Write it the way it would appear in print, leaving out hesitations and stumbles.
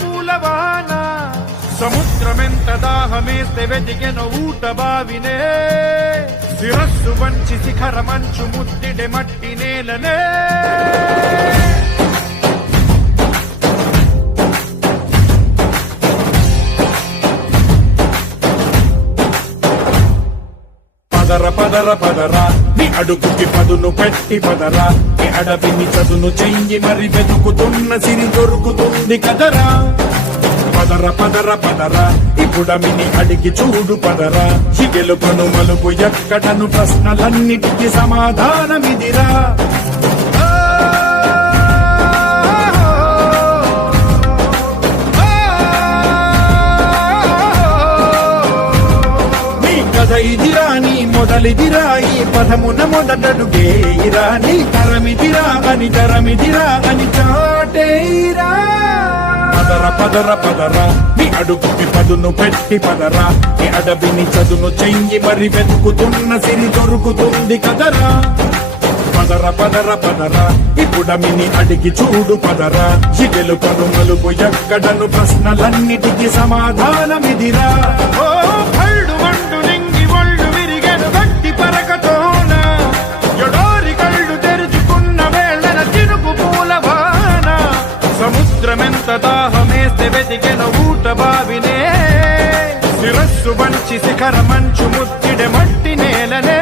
పూలవాన సముద్రమెంత దాహమేస్తే వెతికెను ఊట బావినే శిరస్సు వంచి శిఖర మంచు ముద్దిడే మట్టి నేలనే పదర పదర పదరా నీ అడుగుకి పదును పెట్టి పదరా నీ అడవిని చదును చెయ్యి మరి వెతుకుతున్న సిరి దొరుకుతుంది కదరా పదర పదర పదరా ఇప్పుడమిని అడిగి చూడు పదరా ఈ గెలుపను మలుపు ఎక్కడను ప్రశ్నలన్నిటికీ సమాధానమిదిరా ఇదిరా నీ మొదలిదిరా ఈ పదమున మొదటడుగేయిరా నీ తరమిదిరా అని చాటేరా పదర పదర పదరా నీ అడుగుకి పదును పెట్టి పదరా నీ అడవిని చదును చెయ్యి మరి వెతుకుతున్న సిరి దొరుకుతుంది కదరా పదర పదర పదరా ఇప్పుడమిని అడిగి చూడు పదరా ఈ గెలుపను మలుపు ఎక్కడను ప్రశ్నలన్నిటికీ సమాధానమిదిరా ఓ భళ్ళు వండు నింగి ఒళ్ళు విరిగెను గట్టి పరకతోన ఎడోరి కళ్ళు తెరుచుకున్న వేళన చినుకు పూలవాన సముద్రమెంత దాహమేస్తే వెతికెను ఊట బావినే శిరస్సు వంచి శిఖర మంచు ముద్దిడే మట్టి నేలనే